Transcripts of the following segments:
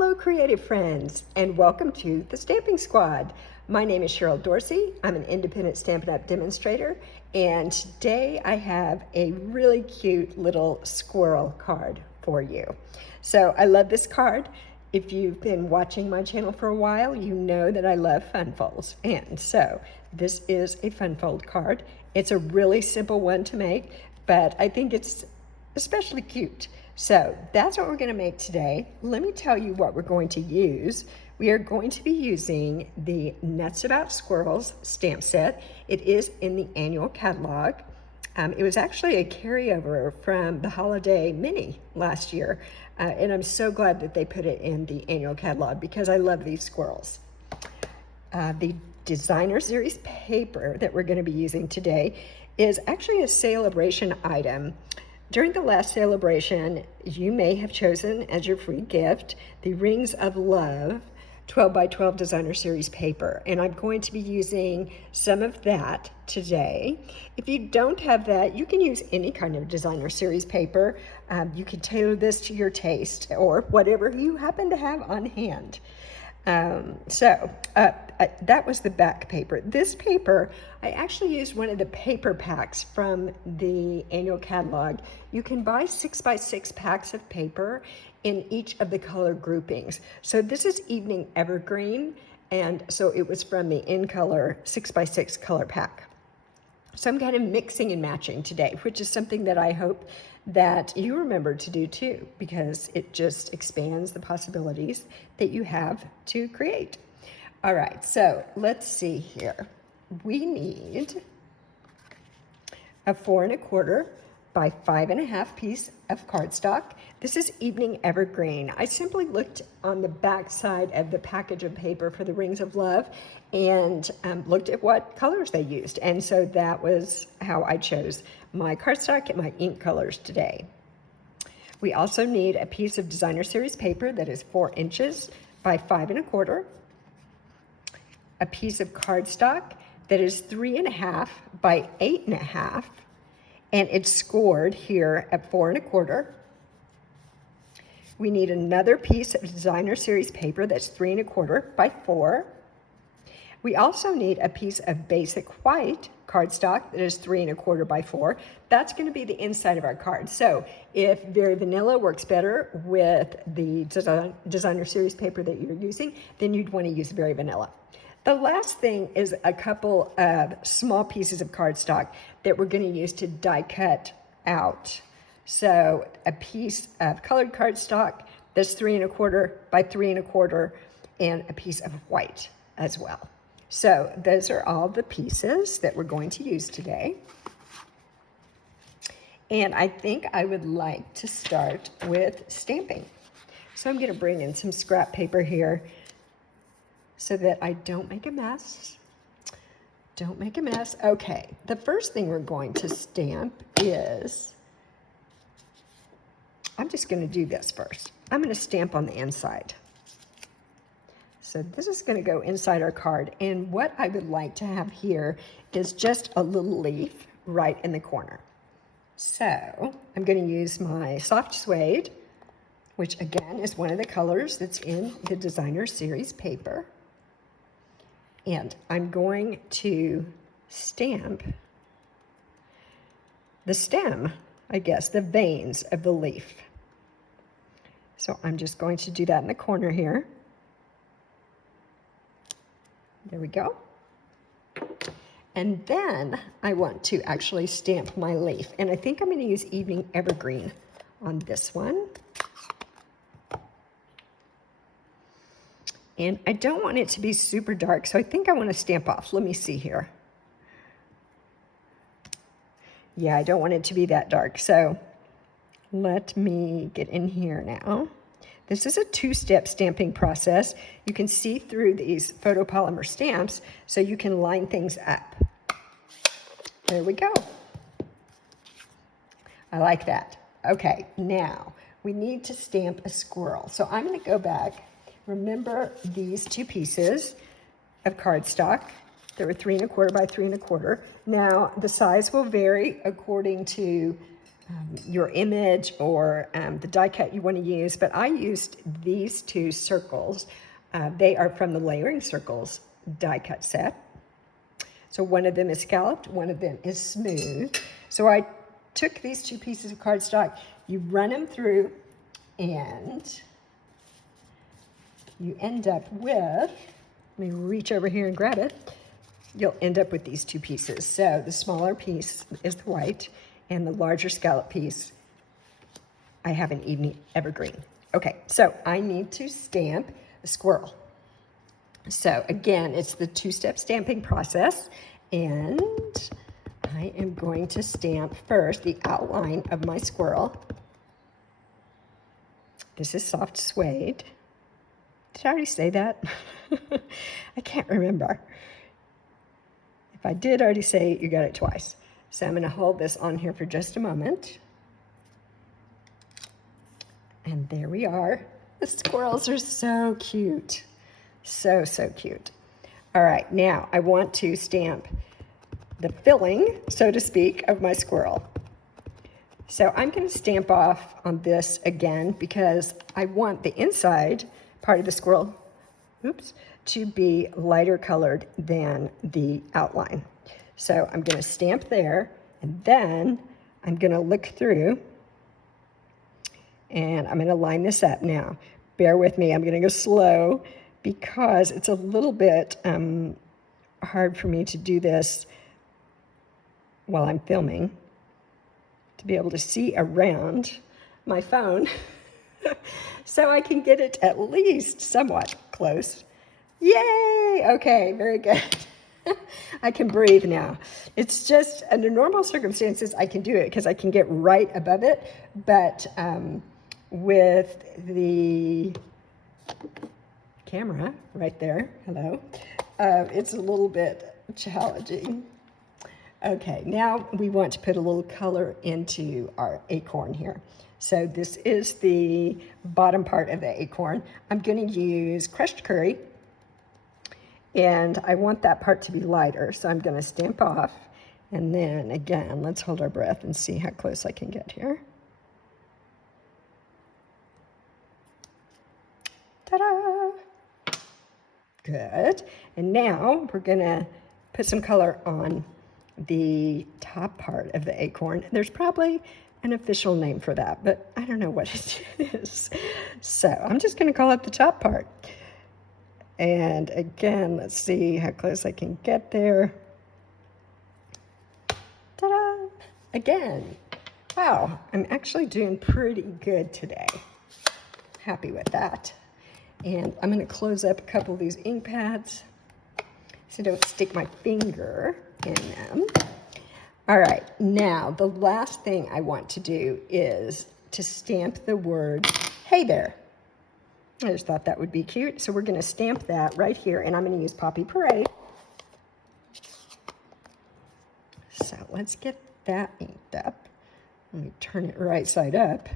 Hello, creative friends, and welcome to the Stamping Squad. My name is Cheryl Dorsey. I'm an independent Stampin' Up! Demonstrator, and today I have a really cute little squirrel card for you. So I love this card. If you've been watching my channel for a while, you know that I love fun folds, and so this is a fun fold card. It's a really simple one to make, but I think it's especially cute. So that's what we're going to make today. Let me tell you what we're going to use. We are going to be using the Nuts About Squirrels stamp set. It is in the annual catalog. It was actually a carryover from the holiday mini last year, and I'm so glad that they put it in the annual catalog because I love these squirrels. The designer series paper that we're going to be using today is actually a celebration item. During the last celebration, you may have chosen as your free gift the Rings of Love 12 by 12 designer series paper, and I'm going to be using some of that today. If you don't have that, you can use any kind of designer series paper. You can tailor this to your taste or whatever you happen to have on hand. That was the back paper. This paper, I actually used one of the paper packs from the annual catalog. You can buy 6x6 packs of paper in each of the color groupings. So this is Evening Evergreen, and so it was from the In Color 6x6 color pack. So I'm kind of mixing and matching today, which is something that I hope that you remember to do too, because it just expands the possibilities that you have to create. All right, so let's see here. We need a 4 1/4 by 5 1/2 piece of cardstock. This is Evening Evergreen. I simply looked on the back side of the package of paper for the Rings of Love and looked at what colors they used. And so that was how I chose my cardstock and my ink colors today. We also need a piece of designer series paper that is 4 inches by 5 1/4. A piece of cardstock that is 3 1/2 by 8 1/2. And it's scored here at 4 1/4. We need another piece of designer series paper that's 3 1/4 by 4. We also need a piece of basic white cardstock that is 3 1/4 by 4. That's going to be the inside of our card. So if Very Vanilla works better with the designer series paper that you're using, then you'd want to use Very Vanilla. The last thing is a couple of small pieces of cardstock that we're going to use to die cut out. So a piece of colored cardstock that's 3 1/4 by 3 1/4 and a piece of white as well. So those are all the pieces that we're going to use today. And I think I would like to start with stamping. So I'm going to bring in some scrap paper here so that I don't make a mess. Don't make a mess. Okay, the first thing we're going to stamp is, I'm just going to do this first. I'm going to stamp on the inside. So this is going to go inside our card, and what I would like to have here is just a little leaf right in the corner. So I'm going to use my soft suede, which again is one of the colors that's in the designer series paper. And I'm going to stamp the stem, I guess, the veins of the leaf. So I'm just going to do that in the corner here. There we go. And then I want to actually stamp my leaf. And I think I'm going to use Evening Evergreen on this one. And I don't want it to be super dark, so I think I want to stamp off. Let me see here. Yeah, I don't want it to be that dark, so let me get in here now. This is a two-step stamping process. You can see through these photopolymer stamps, so you can line things up. There we go. I like that. Okay, now we need to stamp a squirrel. So I'm going to go back. Remember these two pieces of cardstock. They were 3 1/4 by 3 1/4. Now the size will vary according to your image or the die cut you want to use, but I used these two circles. They are from the Layering Circles die cut set. So one of them is scalloped, one of them is smooth. So I took these two pieces of cardstock, you run them through, and you end up with, let me reach over here and grab it, you'll end up with these two pieces. So the smaller piece is the white, and the larger scallop piece, I have an evergreen. Okay, so I need to stamp a squirrel. So again, it's the two-step stamping process, and I am going to stamp first the outline of my squirrel. This is soft suede. Did I already say that? I can't remember. If I did already say it, you got it twice. So I'm going to hold this on here for just a moment. And there we are. The squirrels are so cute. So, so cute. All right, now I want to stamp the filling, so to speak, of my squirrel. So I'm going to stamp off on this again because I want the inside part of the squirrel, to be lighter colored than the outline. So I'm going to stamp there, and then I'm going to look through, and I'm going to line this up. Now, bear with me. I'm going to go slow because it's a little bit hard for me to do this while I'm filming, to be able to see around my phone so I can get it at least somewhat close. Yay! Okay, very good. I can breathe now. It's just, under normal circumstances, I can do it because I can get right above it, but with the camera right there, hello, it's a little bit challenging. Okay, now we want to put a little color into our acorn here. So this is the bottom part of the acorn. I'm going to use crushed curry, and I want that part to be lighter, so I'm going to stamp off, and then again, let's hold our breath and see how close I can get here. Ta-da! Good. And now we're going to put some color on the top part of the acorn. There's probably an official name for that, but I don't know what it is. So I'm just going to call it the top part. And again, let's see how close I can get there. Ta-da! Again. Wow, I'm actually doing pretty good today. Happy with that. And I'm going to close up a couple of these ink pads so I don't stick my finger in them. All right, now the last thing I want to do is to stamp the word, hey there. I just thought that would be cute. So we're going to stamp that right here, and I'm going to use Poppy Parade. So let's get that inked up. Let me turn it right side up.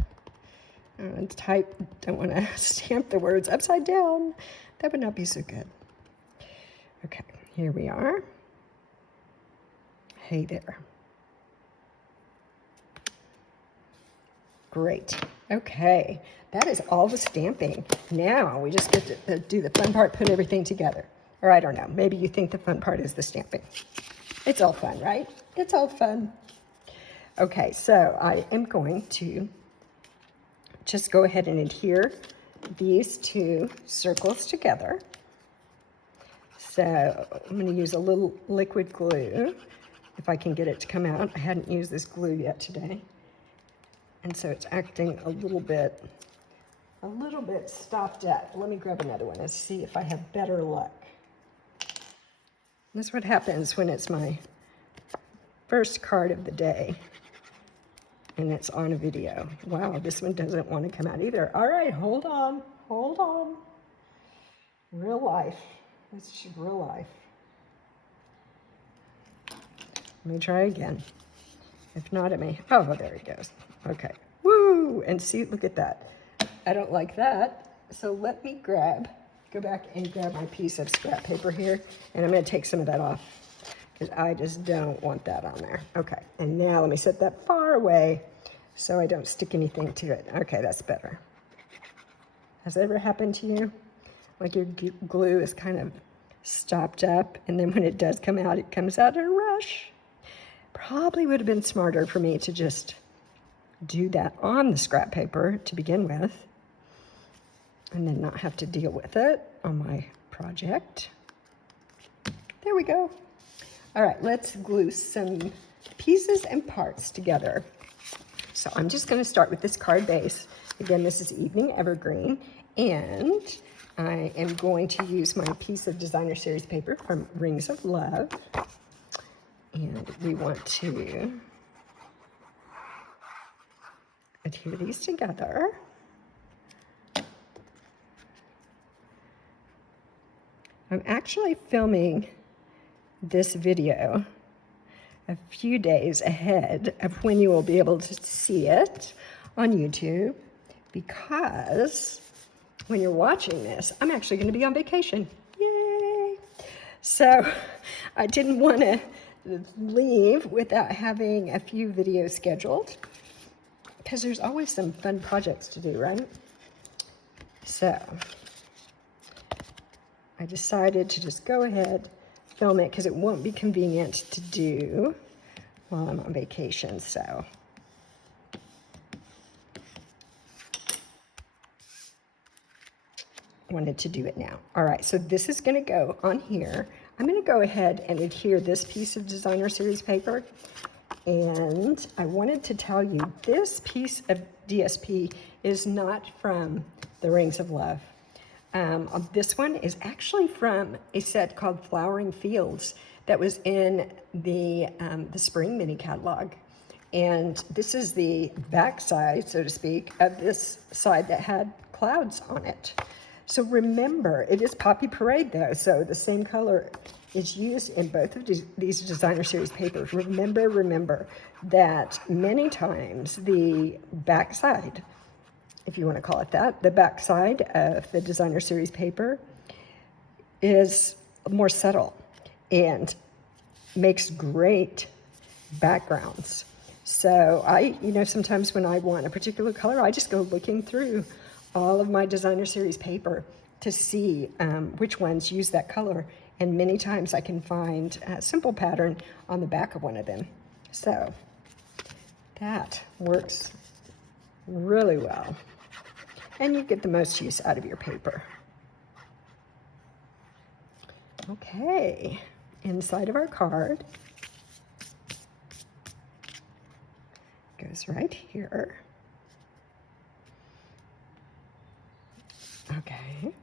Don't want to stamp the words upside down. That would not be so good. Okay, here we are. Hey there. Great. Okay, that is all the stamping. Now we just get to do the fun part, put everything together. Or I don't know, maybe you think the fun part is the stamping. It's all fun, right? It's all fun. Okay, so I am going to just go ahead and adhere these two circles together. So I'm going to use a little liquid glue if I can get it to come out. I hadn't used this glue yet today, and so it's acting a little bit stopped up. Let me grab another one and see if I have better luck. That's what happens when it's my first card of the day and it's on a video. Wow, this one doesn't want to come out either. All right, hold on. Real life. This is real life. Let me try again. If not, it may, oh, there it goes. Okay, woo, and see, look at that. I don't like that, so let me go back and grab my piece of scrap paper here, and I'm gonna take some of that off, because I just don't want that on there. Okay, and now let me set that far away so I don't stick anything to it. Okay, that's better. Has that ever happened to you? Like your glue is kind of stopped up, and then when it does come out, it comes out in a rush. Probably would have been smarter for me to just do that on the scrap paper to begin with, and then not have to deal with it on my project. There we go. All right, let's glue some pieces and parts together. So I'm just going to start with this card base. Again, this is Evening Evergreen, and I am going to use my piece of designer series paper from Rings of Love, and we want to adhere these together. I'm actually filming this video a few days ahead of when you will be able to see it on YouTube, because when you're watching this, I'm actually going to be on vacation. Yay! So I didn't want to leave without having a few videos scheduled, because there's always some fun projects to do, right? So I decided to just go ahead, film it, because it won't be convenient to do while I'm on vacation. So I wanted to do it now. All right, so this is going to go on here. I'm going to go ahead and adhere this piece of designer series paper. And I wanted to tell you, this piece of DSP is not from the Rings of Love. This one is actually from a set called Flowering Fields that was in the spring mini catalog. And this is the back side, so to speak, of this side that had clouds on it. So remember, it is Poppy Parade though, so the same color is used in both of these designer series papers. Remember that many times the back side, if you want to call it that, the back side of the designer series paper is more subtle and makes great backgrounds. So sometimes when I want a particular color, I just go looking through all of my designer series paper to see which ones use that color. And many times I can find a simple pattern on the back of one of them. So that works really well. And you get the most use out of your paper. Okay, inside of our card goes right here. Okay.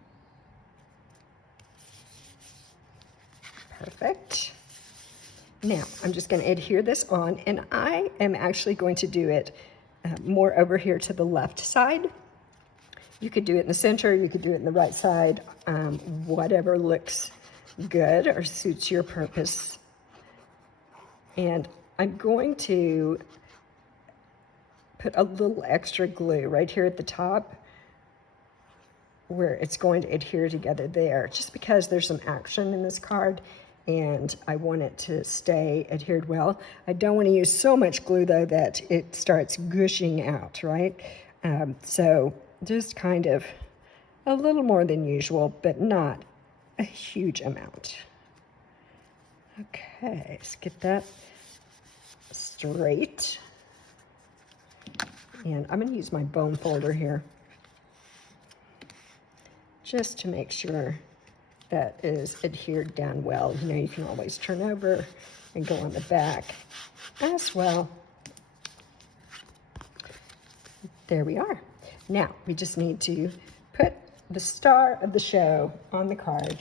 Perfect. Now, I'm just going to adhere this on, and I am actually going to do it more over here to the left side. You could do it in the center, you could do it in the right side, whatever looks good or suits your purpose. And I'm going to put a little extra glue right here at the top where it's going to adhere together there, just because there's some action in this card and I want it to stay adhered well. I don't want to use so much glue though that it starts gushing out, right? So just kind of a little more than usual, but not a huge amount. Okay, let's get that straight. And I'm going to use my bone folder here just to make sure that is adhered down well. You can always turn over and go on the back as well. There we are. Now, we just need to put the star of the show on the card,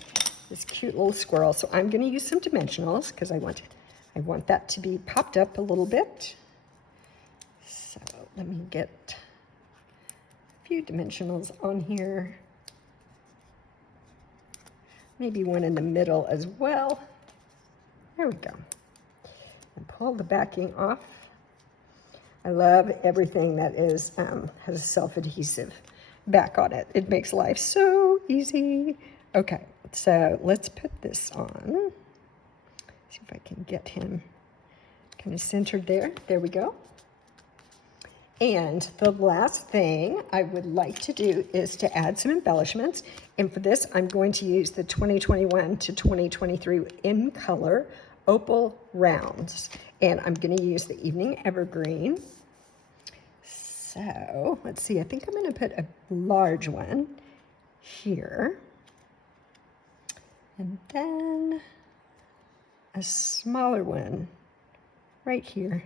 this cute little squirrel. So I'm going to use some dimensionals because I want that to be popped up a little bit. So let me get a few dimensionals on here. Maybe one in the middle as well. There we go. And pull the backing off. I love everything that is has a self-adhesive back on it. It makes life so easy. Okay, so let's put this on. See if I can get him kind of centered there. There we go. And the last thing I would like to do is to add some embellishments. And for this, I'm going to use the 2021 to 2023 in color Opal rounds. And I'm going to use the Evening Evergreen. So let's see, I think I'm going to put a large one here. And then a smaller one right here.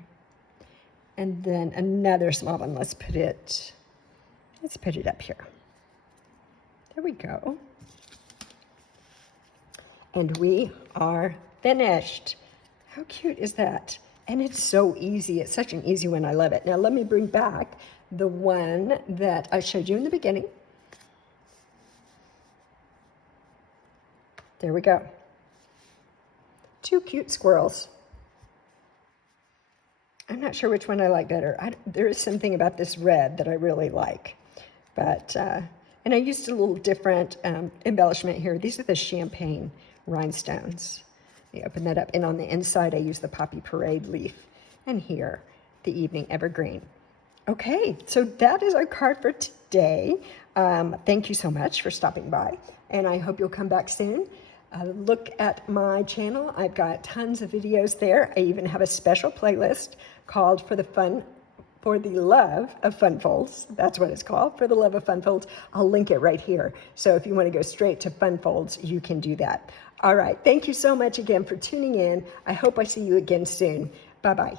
And then another small one. Let's put it up here. There we go. And we are finished. How cute is that? And it's so easy. It's such an easy one. I love it. Now let me bring back the one that I showed you in the beginning. There we go. Two cute squirrels. I'm not sure which one I like better. There is something about this red that I really like. But, and I used a little different embellishment here. These are the champagne rhinestones. You open that up, and on the inside I use the Poppy Parade leaf. And here, the Evening Evergreen. Okay, so that is our card for today. Thank you so much for stopping by, and I hope you'll come back soon. Look at my channel. I've got tons of videos there. I even have a special playlist called For the Love of Fun Folds. That's what it's called, For the Love of Fun Folds. I'll link it right here. So if you want to go straight to Fun Folds, you can do that. All right. Thank you so much again for tuning in. I hope I see you again soon. Bye-bye.